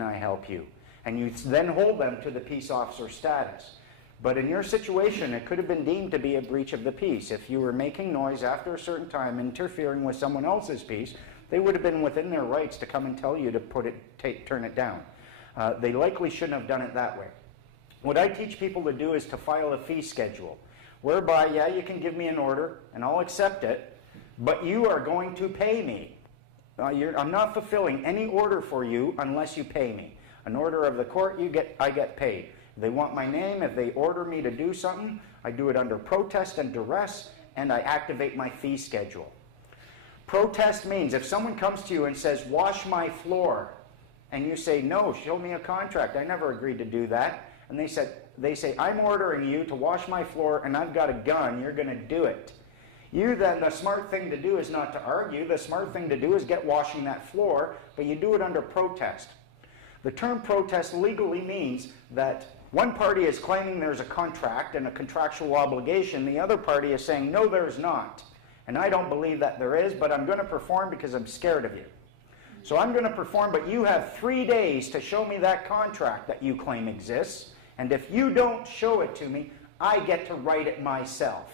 I help you? And you then hold them to the peace officer status. But in your situation, it could have been deemed to be a breach of the peace. If you were making noise after a certain time, interfering with someone else's peace, they would have been within their rights to come and tell you to turn it down. They likely shouldn't have done it that way. What I teach people to do is to file a fee schedule, whereby, yeah, you can give me an order, and I'll accept it, but you are going to pay me. I'm not fulfilling any order for you unless you pay me. An order of the court, I get paid. If they want my name, if they order me to do something, I do it under protest and duress, and I activate my fee schedule. Protest means if someone comes to you and says, wash my floor, and you say, no, show me a contract. I never agreed to do that. And they say, I'm ordering you to wash my floor, and I've got a gun. You're going to do it. The smart thing to do is not to argue. The smart thing to do is get washing that floor, but you do it under protest. The term protest legally means that one party is claiming there's a contract and a contractual obligation. The other party is saying, no, there's not. And I don't believe that there is, but I'm going to perform because I'm scared of you. So I'm going to perform, but you have 3 days to show me that contract that you claim exists. And if you don't show it to me, I get to write it myself.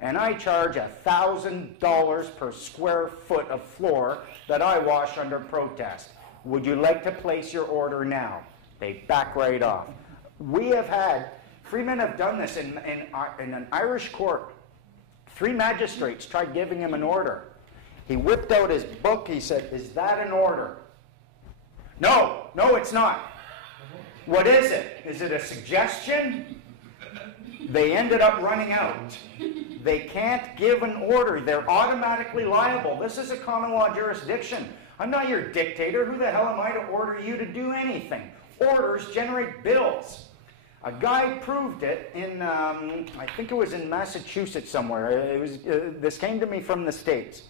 And I charge $1,000 per square foot of floor that I wash under protest. Would you like to place your order now? They back right off. We have had, Freeman have done this in an Irish court. 3 magistrates tried giving him an order. He whipped out his book. He said, is that an order? No, no, it's not. What is it? Is it a suggestion? They ended up running out. They can't give an order. They're automatically liable. This is a common law jurisdiction. I'm not your dictator. Who the hell am I to order you to do anything? Orders generate bills. A guy proved it in, I think it was in Massachusetts somewhere. This came to me from the States.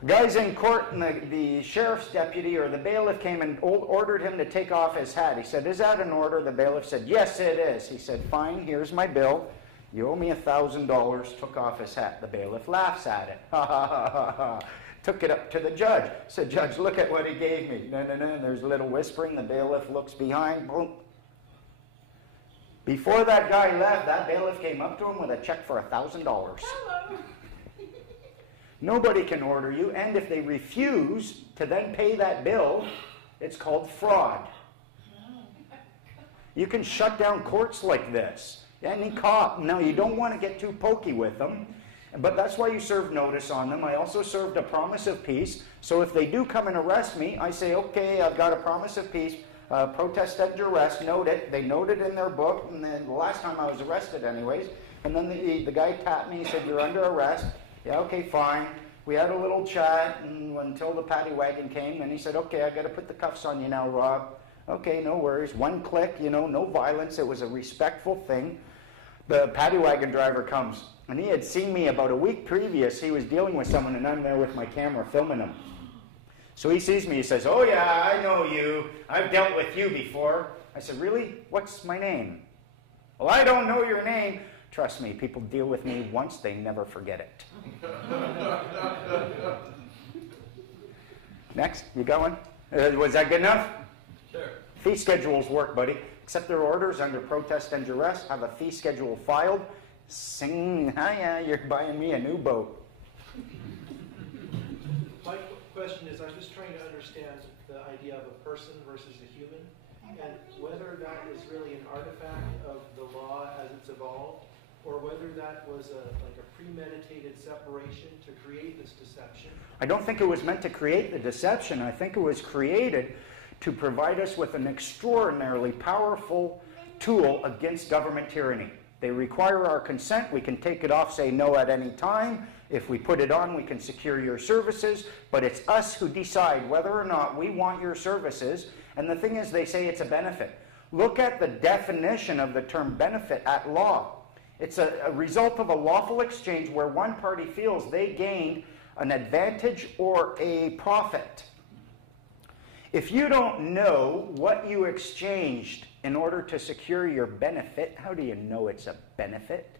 The guy's in court, and the sheriff's deputy or the bailiff came and ordered him to take off his hat. He said, is that an order? The bailiff said, yes, it is. He said, fine, here's my bill. You owe me $1,000. Took off his hat. The bailiff laughs at it. Ha, ha, ha, ha, ha. Took it up to the judge. Said, Judge, look at what he gave me. No, no, no. There's a little whispering. The bailiff looks behind. Boom. Before that guy left, that bailiff came up to him with a check for $1,000. Hello. Nobody can order you, and if they refuse to then pay that bill, it's called fraud. You can shut down courts like this. Any cop. Now, you don't want to get too pokey with them, but that's why you serve notice on them. I also served a promise of peace, so if they do come and arrest me, I say, okay, I've got a promise of peace, protest and duress, note it. They note it in their book, and then the last time I was arrested anyways, and then the guy tapped me, he said, you're under arrest. Yeah, okay, fine. We had a little chat until the paddy wagon came, and he said, okay, I got to put the cuffs on you now, Rob. Okay, no worries. One click, you know, no violence. It was a respectful thing. The paddy wagon driver comes, and he had seen me about a week previous. He was dealing with someone, and I'm there with my camera filming him. So he sees me. He says, oh, yeah, I know you. I've dealt with you before. I said, really? What's my name? Well, I don't know your name. Trust me, people deal with me once, they never forget it. Next, you got one? Was that good enough? Sure. Fee schedules work, buddy. Accept their orders under protest and duress. Have a fee schedule filed. Sing, hiya, you're buying me a new boat. My question is, I'm just trying to understand the idea of a person versus a human, and whether that is really an artifact of the law as it's evolved, or whether that was like a premeditated separation to create this deception. I don't think it was meant to create the deception. I think it was created to provide us with an extraordinarily powerful tool against government tyranny. They require our consent. We can take it off, say no at any time. If we put it on, we can secure your services. But it's us who decide whether or not we want your services. And the thing is, they say it's a benefit. Look at the definition of the term benefit at law. It's a result of a lawful exchange where one party feels they gained an advantage or a profit. If you don't know what you exchanged in order to secure your benefit, how do you know it's a benefit?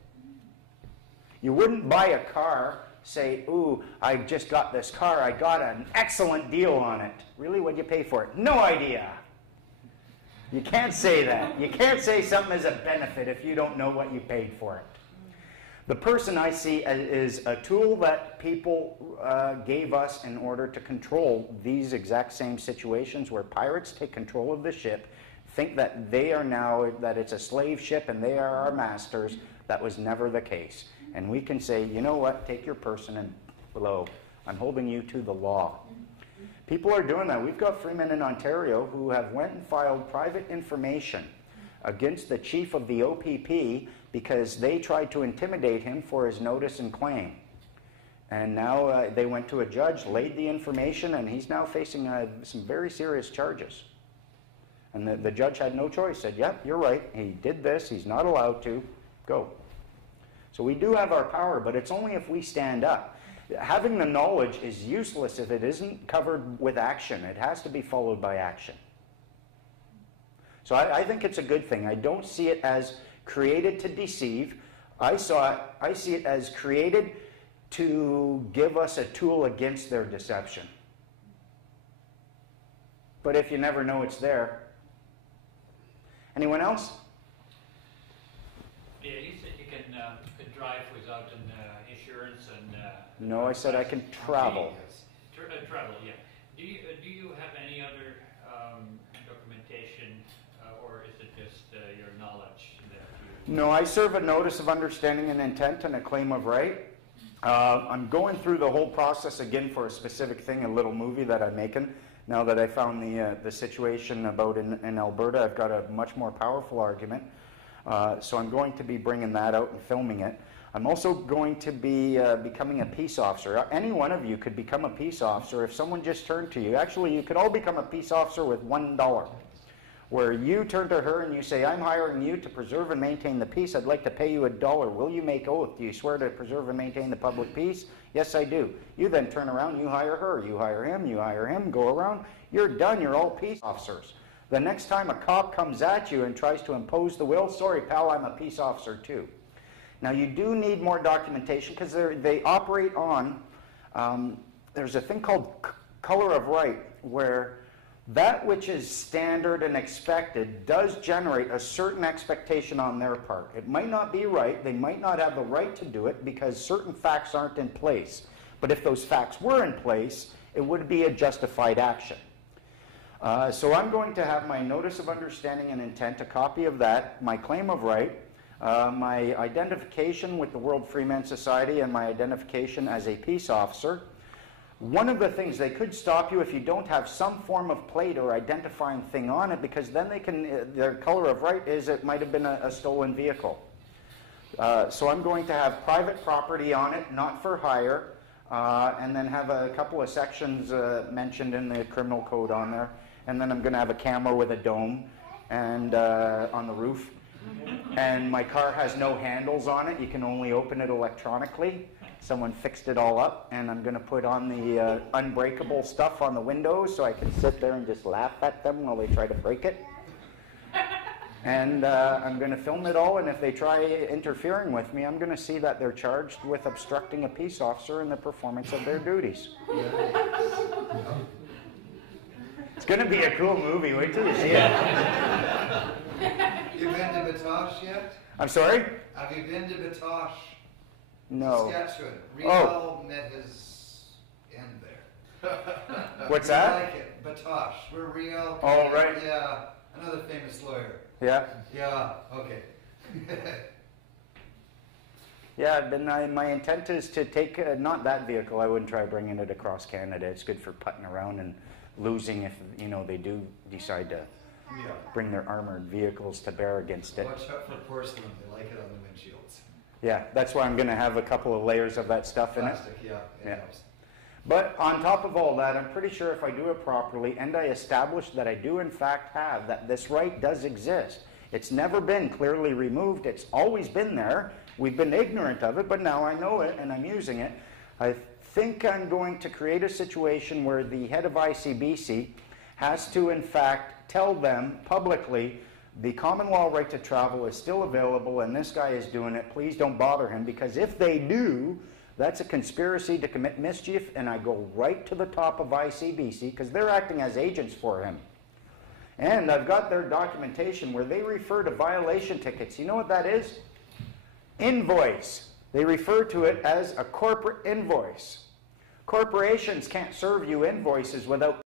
You wouldn't buy a car, say, ooh, I just got this car, I got an excellent deal on it. Really, what'd you pay for it? No idea. You can't say that. You can't say something is a benefit if you don't know what you paid for it. The person I see is a tool that people gave us in order to control these exact same situations where pirates take control of the ship, think that they are now, that it's a slave ship and they are our masters. That was never the case. And we can say, you know what, take your person and below. I'm holding you to the law. People are doing that. We've got freemen in Ontario who have went and filed private information against the chief of the OPP because they tried to intimidate him for his notice and claim. And now they went to a judge, laid the information, and he's now facing some very serious charges. And the judge had no choice, said, yep, you're right, he did this, he's not allowed to, go. So we do have our power, but it's only if we stand up. Having the knowledge is useless if it isn't covered with action. It has to be followed by action. So I think it's a good thing. I don't see it as created to deceive. I see it as created to give us a tool against their deception. But if you never know it's there. Anyone else? Yeah, you said you can drive without an insurance and... No, I said I can travel. Travel, yeah. Do you have any other documentation, or is it just your knowledge that you... No, I serve a notice of understanding and intent and a claim of right. I'm going through the whole process again for a specific thing, a little movie that I'm making. Now that I found the situation about in Alberta, I've got a much more powerful argument. So I'm going to be bringing that out and filming it. I'm also going to be becoming a peace officer. Any one of you could become a peace officer if someone just turned to you. Actually, you could all become a peace officer with $1, where you turn to her and you say, I'm hiring you to preserve and maintain the peace. I'd like to pay you $1. Will you make oath? Do you swear to preserve and maintain the public peace? Yes, I do. You then turn around, you hire her, you hire him, go around. You're done. You're all peace officers. The next time a cop comes at you and tries to impose the will, sorry, pal, I'm a peace officer too. Now, you do need more documentation because they operate on, there's a thing called color of right, where that which is standard and expected does generate a certain expectation on their part. It might not be right. They might not have the right to do it because certain facts aren't in place. But if those facts were in place, it would be a justified action. So I'm going to have my notice of understanding and intent, a copy of that, my claim of right, my identification with the World Freeman Society, and my identification as a peace officer. One of the things, they could stop you if you don't have some form of plate or identifying thing on it, because then they can, their color of right is it might have been a stolen vehicle. So I'm going to have private property on it, not for hire, and then have a couple of sections mentioned in the criminal code on there. And then I'm going to have a camera with a dome and on the roof. And my car has no handles on it. You can only open it electronically. Someone fixed it all up, and I'm going to put on the unbreakable stuff on the windows so I can sit there and just laugh at them while they try to break it. And I'm going to film it all, and if they try interfering with me, I'm going to see that they're charged with obstructing a peace officer in the performance of their duties. It's going to be a cool movie. Wait till you see it. You've been to Batoche yet? I'm sorry? Have you been to Batoche? No. Saskatchewan. Riel met his end there. What's You that? like it. Batoche. Where Riel... Oh, right. Yeah. Another famous lawyer. Yeah. Yeah. Okay. Yeah, then my intent is to take, not that vehicle, I wouldn't try bringing it across Canada. It's good for putting around and losing if, you know, they do decide to bring their armored vehicles to bear against it. Watch out for porcelain. They like it on the windshields. Yeah, that's why I'm going to have a couple of layers of that stuff in it. Plastic, yeah. It Yeah. helps. But on top of all that, I'm pretty sure if I do it properly and I establish that I do in fact have, that this right does exist. It's never been clearly removed. It's always been there. We've been ignorant of it, but now I know it and I'm using it. I think I'm going to create a situation where the head of ICBC has to in fact tell them publicly the common law right to travel is still available and this guy is doing it. Please don't bother him, because if they do, that's a conspiracy to commit mischief, and I go right to the top of ICBC because they're acting as agents for him. And I've got their documentation where they refer to violation tickets. You know what that is? Invoice. They refer to it as a corporate invoice. Corporations can't serve you invoices without